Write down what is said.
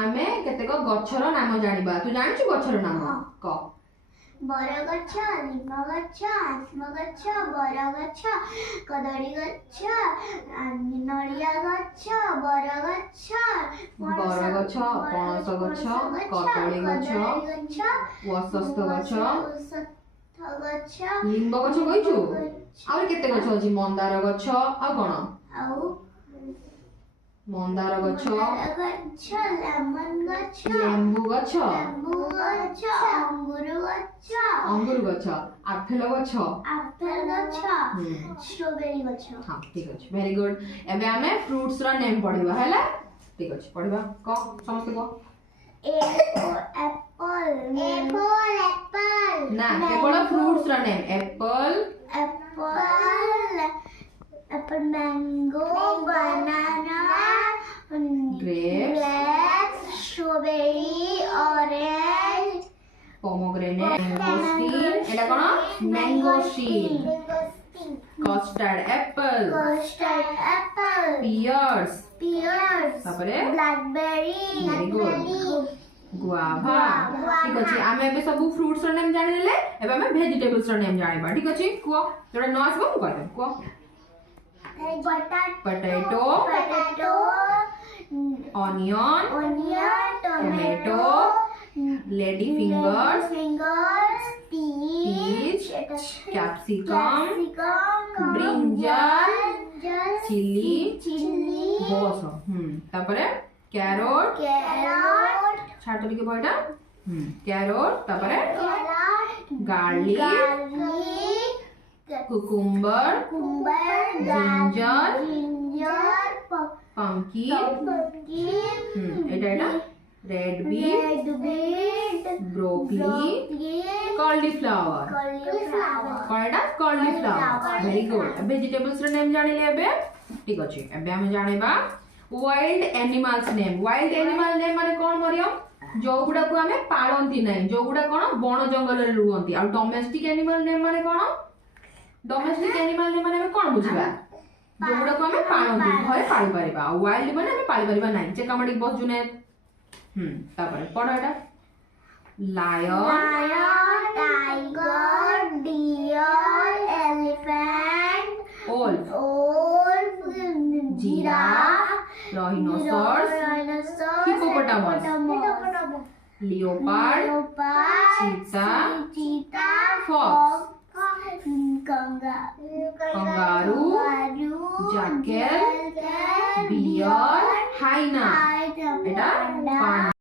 आमे केतेक गछर नाम जानिबा तू जानिछु गछर नाम क बरगछ निम गछ आत्म गछ बरगछ कदली गछ नड़िया गछ बरगछ पणस गछ कदली गछ वसस्त गछ निम्ब गछ कहिछु आ केते गछ अछि मंदार गछ आ कोन मंदार गछ लेमन गछ लेंबू गछ अंगूर गछ आपेल गछ स्ट्रॉबेरी गछ हां ठीक अछि वेरी गुड एबे हमें फ्रूट्स रा नेम पढिबा हैला ठीक अछि पढिबा क समस्त क एप्पल ना केवल फ्रूट्स रा name Apple mango banana grapes strawberry orange pomegranate mangosteen एटा कोन मैंगोस्टीन कस्टर्ड एप्पल पियर्स तापरे ब्लैकबेरी वेरी गुड गुआवा ठीक अछि आमे एबे सब फ्रूट्स रा नेम जानि लेले एबे हमें वेजिटेबल्स रा नेम जानिबा ठीक अछि को जोडा न आसबो को कहबे को potato onion tomato lady fingers peach capsicum brinjal chili boss तापरे carrot छाटो लिखे बइटा carrot तापरे garlic cucumber ginger pumpkin eta red beet broccoli cauliflower very good vegetables रे नेम जानि लेबे ठीक अछि एबे हम जानिबा wild animals name wild animal name माने कोन मरियम जो गुडा को हमें पालंती नै जो गुडा कोन बन जंगल रे रुहंती आ डोमेस्टिक एनिमल नेम माने कोन डोमेस्टिक एनिमल ने माने कोन बुझिबा जो गुडा को हमें पालंती घरे पाली परिबा वाइल्ड माने हमें पाली परिबा नै जे कामडी बस जुने तापर पढो एटा lion tiger deer elephant wolf giraffe rhinoceros hippopotamus leopard cheetah fox kangaroo jackal bear hyena eta